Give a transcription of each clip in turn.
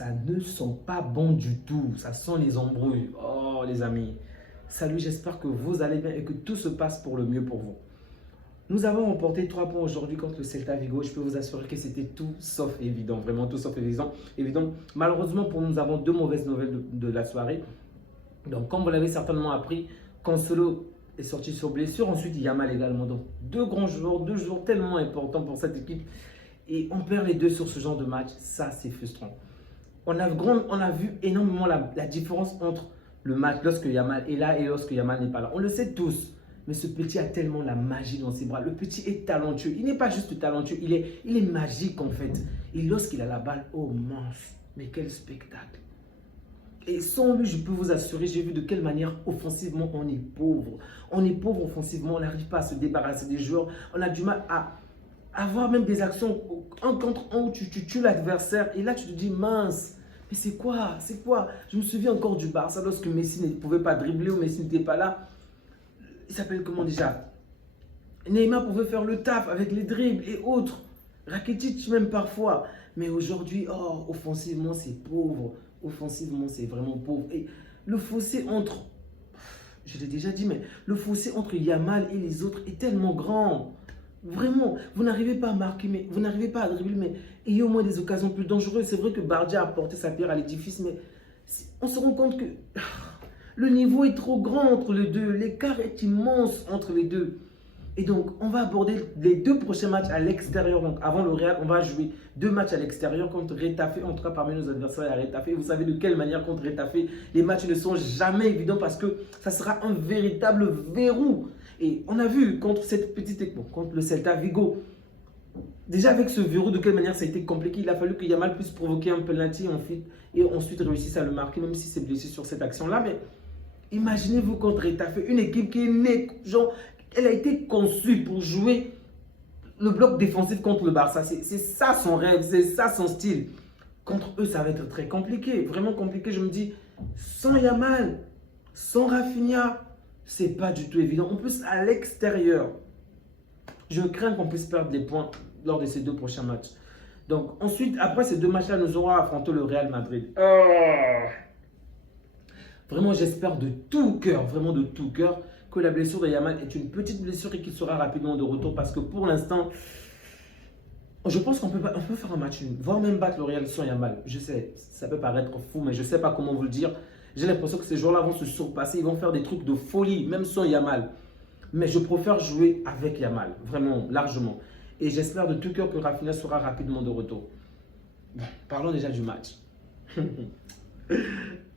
ça ne sent pas bon du tout. Ça sent les embrouilles. Oh, les amis. Salut, j'espère que vous allez bien et que tout se passe pour le mieux pour vous. Nous avons remporté 3 points aujourd'hui contre le Celta Vigo. Je peux vous assurer que c'était tout sauf évident. Vraiment tout sauf évident. Malheureusement pour nous, nous avons 2 mauvaises nouvelles de la soirée. Donc, comme vous l'avez certainement appris, Cancelo est sorti sur blessure. Ensuite, Yamal également. Donc, 2 grands joueurs, 2 joueurs tellement importants pour cette équipe. Et on perd les 2 sur ce genre de match. Ça, c'est frustrant. On a vu énormément la différence entre le match lorsque Yamal est là et lorsque Yamal n'est pas là. On le sait tous. Mais ce petit a tellement la magie dans ses bras. Le petit est talentueux. Il n'est pas juste talentueux, il est magique en fait. Et lorsqu'il a la balle, oh mince, mais quel spectacle. Et sans lui, je peux vous assurer, j'ai vu de quelle manière offensivement on est pauvre. On est pauvre offensivement, on n'arrive pas à se débarrasser des joueurs. On a du mal à avoir même des actions un contre un où tu tues l'adversaire. Et là, tu te dis, mince, mais c'est quoi? C'est quoi? Je me souviens encore du Barça lorsque Messi ne pouvait pas dribbler ou Messi n'était pas là. Il s'appelle comment déjà? Neymar pouvait faire le taf avec les dribbles et autres. Rakitic même parfois. Mais aujourd'hui, oh, offensivement, c'est pauvre. Offensivement, c'est vraiment pauvre. Et le fossé entre, je l'ai déjà dit, mais le fossé entre Yamal et les autres est tellement grand. Vraiment, vous n'arrivez pas à marquer, mais vous n'arrivez pas à dribbler, mais ayez au moins des occasions plus dangereuses. C'est vrai que Bardia a porté sa pierre à l'édifice, mais on se rend compte que le niveau est trop grand entre les deux. L'écart est immense entre les deux. Et donc, on va aborder les 2 prochains matchs à l'extérieur. Donc, avant le Real, on va jouer 2 matchs à l'extérieur contre Retafe. En tout cas, parmi nos adversaires à Retafe. Vous savez de quelle manière contre Retafe, les matchs ne sont jamais évidents parce que ça sera un véritable verrou. Et on a vu contre cette petite équipe, contre le Celta Vigo. Déjà avec ce verrou, de quelle manière ça a été compliqué. Il a fallu que Yamal puisse provoquer un penalty et ensuite réussisse à le marquer, même si c'est blessé sur cette action-là. Mais imaginez-vous contre Retafe, une équipe qui est née, genre, elle a été conçue pour jouer le bloc défensif contre le Barça. C'est ça son rêve, c'est ça son style. Contre eux, ça va être très compliqué, vraiment compliqué. Je me dis, sans Yamal, sans Rafinha, c'est pas du tout évident. En plus, à l'extérieur, je crains qu'on puisse perdre des points lors de ces 2 prochains matchs. Donc, ensuite, après ces 2 matchs-là, nous aurons affronté le Real Madrid. Vraiment, j'espère de tout cœur, vraiment de tout cœur, que la blessure de Yamal est une petite blessure et qu'il sera rapidement de retour. Parce que pour l'instant, je pense qu'on peut faire un match nul, voire même battre le Real sans Yamal. Je sais, ça peut paraître fou, mais je ne sais pas comment vous le dire. J'ai l'impression que ces joueurs-là vont se surpasser, ils vont faire des trucs de folie, même sans Yamal. Mais je préfère jouer avec Yamal, vraiment, largement. Et j'espère de tout cœur que Rafinha sera rapidement de retour. Bon, parlons déjà du match.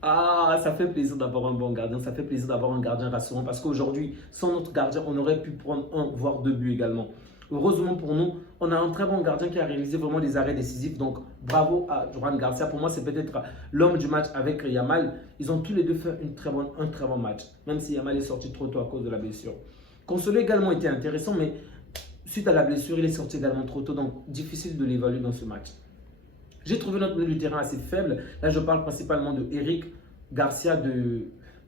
Ah, ça fait plaisir d'avoir un bon gardien, ça fait plaisir d'avoir un gardien rassurant parce qu'aujourd'hui, sans notre gardien, on aurait pu prendre 1 voire 2 buts également. Heureusement pour nous, on a un très bon gardien qui a réalisé vraiment des arrêts décisifs. Donc, bravo à Juan Garcia. Pour moi, c'est peut-être l'homme du match avec Yamal. Ils ont tous les deux fait un très bon match, même si Yamal est sorti trop tôt à cause de la blessure. Consolé également était intéressant, mais suite à la blessure, il est sorti également trop tôt. Donc, difficile de l'évaluer dans ce match. J'ai trouvé notre milieu de terrain assez faible. Là, je parle principalement de Eric Garcia, de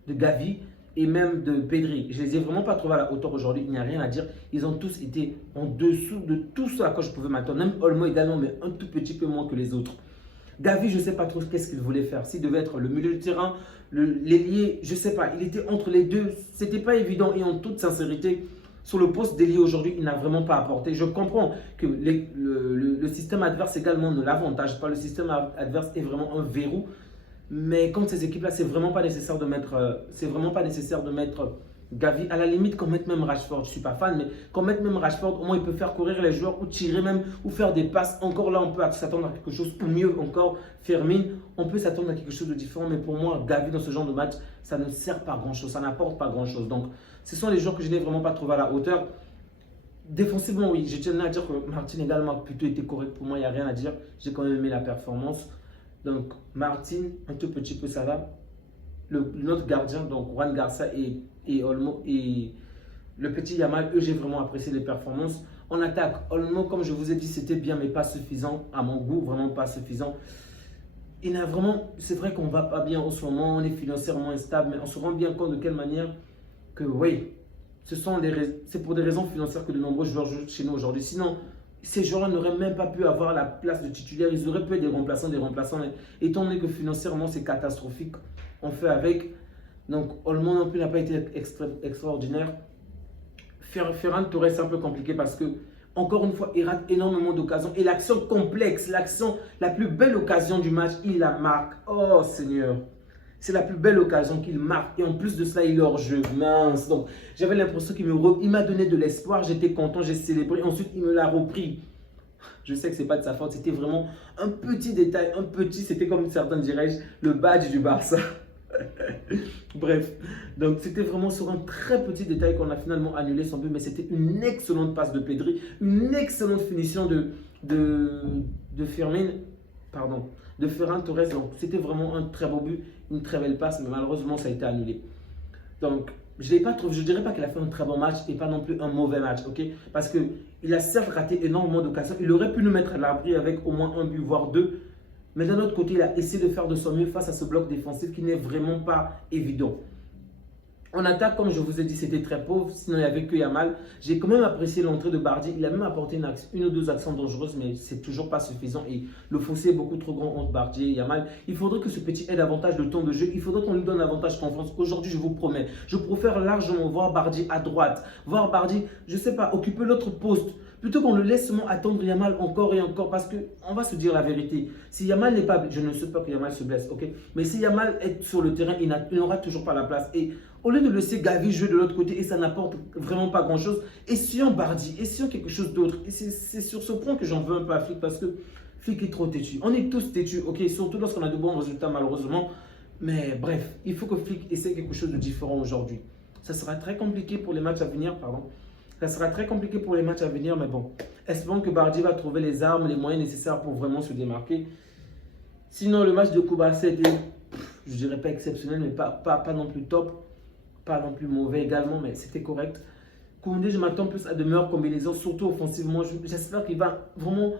Gavi et même de Pedri. Je ne les ai vraiment pas trouvés à la hauteur aujourd'hui. Il n'y a rien à dire. Ils ont tous été en dessous de tout ce à quoi je pouvais m'attendre. Même Olmo également, mais un tout petit peu moins que les autres. Gavi, je ne sais pas trop qu'est-ce qu'il voulait faire. S'il devait être le milieu de terrain, l'ailier, je ne sais pas. Il était entre les deux. Ce n'était pas évident. Et en toute sincérité, sur le poste d'ailier aujourd'hui, il n'a vraiment pas apporté. Je comprends que le système adverse également ne l'avantage pas. Le système adverse est vraiment un verrou. Mais contre ces équipes-là, c'est vraiment pas nécessaire de mettre Gavi. À la limite, qu'on mette même Rashford. Je ne suis pas fan, mais qu'on mette même Rashford, au moins il peut faire courir les joueurs ou tirer même ou faire des passes. Encore là, on peut s'attendre à quelque chose, ou mieux encore, Fermin, on peut s'attendre à quelque chose de différent. Mais pour moi, Gavi dans ce genre de match, ça ne sert pas à grand-chose, ça n'apporte pas grand-chose. Donc, ce sont les joueurs que je n'ai vraiment pas trouvé à la hauteur. Défensivement, oui, je tiens à dire que Martin également a plutôt été correct pour moi, il n'y a rien à dire. J'ai quand même aimé la performance. Donc, Martin, un tout petit peu ça va. Notre gardien, donc Juan Garcia et Olmo et le petit Yamal, eux, j'ai vraiment apprécié les performances. En attaque, Olmo, comme je vous ai dit, c'était bien, mais pas suffisant à mon goût, vraiment pas suffisant. C'est vrai qu'on ne va pas bien en ce moment, on est financièrement instable, mais on se rend bien compte de quelle manière que oui, c'est pour des raisons financières que de nombreux joueurs jouent chez nous aujourd'hui. Sinon, ces joueurs-là n'auraient même pas pu avoir la place de titulaire. Ils auraient pu être des remplaçants. Mais étant donné que financièrement, c'est catastrophique, on fait avec. Donc, Olmo non plus n'a pas été extraordinaire. Ferran Torres, c'est un peu compliqué parce que, encore une fois, il rate énormément d'occasions. Et l'action complexe, l'action, la plus belle occasion du match, il la marque. Oh Seigneur, c'est la plus belle occasion qu'il marque. Et en plus de cela, il est hors jeu. Mince. Donc, j'avais l'impression qu'il m'a donné de l'espoir. J'étais content, j'ai célébré. Ensuite, il me l'a repris. Je sais que ce n'est pas de sa faute. C'était vraiment un petit détail. C'était comme certains diraient, le badge du Barça. Bref, donc c'était vraiment sur un très petit détail qu'on a finalement annulé son but, mais c'était une excellente passe de Pedri, une excellente finition de Ferran Torres. Donc c'était vraiment un très beau but, une très belle passe, mais malheureusement ça a été annulé. Donc je ne dirais pas qu'il a fait un très bon match et pas non plus un mauvais match, ok? Parce qu'il a certes raté énormément d'occasions, il aurait pu nous mettre à l'abri avec au moins un but, voire deux. Mais d'un autre côté, il a essayé de faire de son mieux face à ce bloc défensif qui n'est vraiment pas évident. En attaque, comme je vous ai dit, c'était très pauvre. Sinon, il n'y avait que Yamal. J'ai quand même apprécié l'entrée de Bardi. Il a même apporté une ou deux actions dangereuses, mais c'est toujours pas suffisant. Et le fossé est beaucoup trop grand entre Bardi et Yamal. Il faudrait que ce petit ait davantage de temps de jeu. Il faudrait qu'on lui donne davantage confiance. Aujourd'hui, je vous promets, je préfère largement voir Bardi à droite. Voir Bardi, je ne sais pas, occuper l'autre poste. Plutôt qu'on le laisse seulement attendre Yamal encore et encore. Parce qu'on va se dire la vérité. Si Yamal n'est pas... Je ne sais pas que Yamal se blesse, ok? Mais si Yamal est sur le terrain, il n'aura toujours pas la place. Et au lieu de laisser Gavi jouer de l'autre côté et ça n'apporte vraiment pas grand-chose, essayons Bardi, essayons quelque chose d'autre. Et c'est sur ce point que j'en veux un peu à Flick parce que Flick est trop têtu. On est tous têtus, ok? Surtout lorsqu'on a de bons résultats malheureusement. Mais bref, il faut que Flick essaie quelque chose de différent aujourd'hui. Ça sera très compliqué pour les matchs à venir, pardon. Ça sera très compliqué pour les matchs à venir, mais bon. Espérons que Bardi va trouver les armes, les moyens nécessaires pour vraiment se démarquer. Sinon, le match de Cuba, c'était, je dirais pas exceptionnel, mais pas non plus top. Pas non plus mauvais également, mais c'était correct. Koundé, je m'attends plus à de meilleures combinaisons, surtout offensivement. J'espère qu'il va vraiment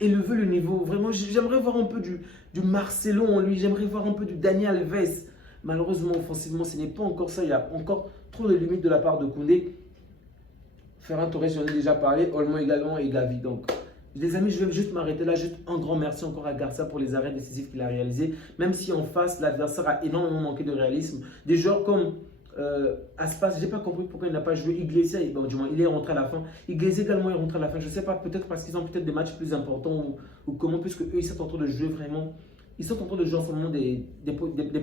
élever le niveau. Vraiment, j'aimerais voir un peu du Marcelo en lui. J'aimerais voir un peu du Dani Alves. Malheureusement, offensivement, ce n'est pas encore ça. Il y a encore trop de limites de la part de Koundé. Ferran Torres, j'en ai déjà parlé. Olmo également et Gavi. Donc, les amis, je vais juste m'arrêter là. Juste un grand merci encore à Garcia pour les arrêts décisifs qu'il a réalisés. Même si en face, l'adversaire a énormément manqué de réalisme. Des joueurs comme Aspas, je n'ai pas compris pourquoi il n'a pas joué. Iglesias, bon, du moins, il est rentré à la fin. Iglesias également est rentré à la fin. Je ne sais pas, peut-être parce qu'ils ont peut-être des matchs plus importants ou comment, puisque eux, ils sont en train de jouer vraiment. Ils sont en train de jouer en ce moment des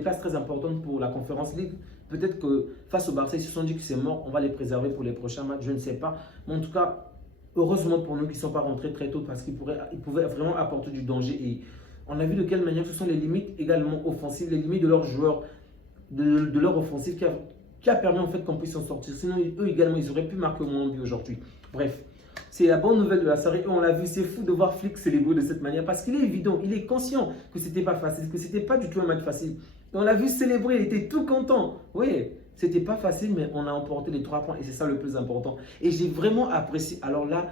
places très importantes pour la Conference League. Peut-être que face au Barça, ils se sont dit que c'est mort. On va les préserver pour les prochains matchs. Je ne sais pas. Mais en tout cas, heureusement pour nous qu'ils ne sont pas rentrés très tôt parce qu'ils pouvaient vraiment apporter du danger. Et on a vu de quelle manière ce sont les limites également offensives, les limites de leurs joueurs, de leur offensive qui a permis en fait qu'on puisse s'en sortir. Sinon, eux également, ils auraient pu marquer au moins un but aujourd'hui. Bref, c'est la bonne nouvelle de la soirée. Et on l'a vu, c'est fou de voir Flick célébrer de cette manière parce qu'il est évident, il est conscient que ce n'était pas facile, que ce n'était pas du tout un match facile. Et on l'a vu célébrer, il était tout content. Oui, c'était pas facile, mais on a emporté les 3 points et c'est ça le plus important. Et j'ai vraiment apprécié. Alors là,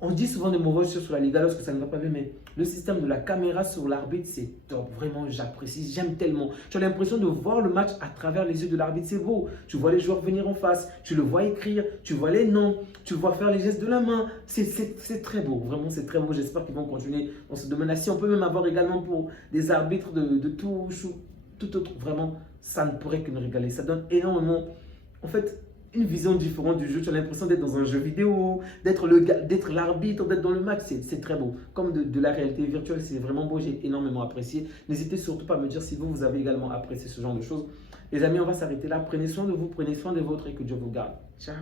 on dit souvent des mauvaises choses sur la Liga lorsque ça ne va pas bien, mais le système de la caméra sur l'arbitre, c'est top. Vraiment, j'apprécie, j'aime tellement. J'ai l'impression de voir le match à travers les yeux de l'arbitre, c'est beau. Tu vois les joueurs venir en face, tu le vois écrire, tu vois les noms, tu vois faire les gestes de la main. C'est très beau, vraiment, c'est très beau. J'espère qu'ils vont continuer dans ce domaine-là. Si on peut même avoir également pour des arbitres de tout autre, vraiment, ça ne pourrait que nous régaler. Ça donne énormément, en fait, une vision différente du jeu. Tu as l'impression d'être dans un jeu vidéo, d'être l'arbitre, d'être dans le match. C'est très beau. Comme de la réalité virtuelle, c'est vraiment beau. J'ai énormément apprécié. N'hésitez surtout pas à me dire si vous avez également apprécié ce genre de choses. Les amis, on va s'arrêter là. Prenez soin de vous, prenez soin de vôtres et que Dieu vous garde. Ciao.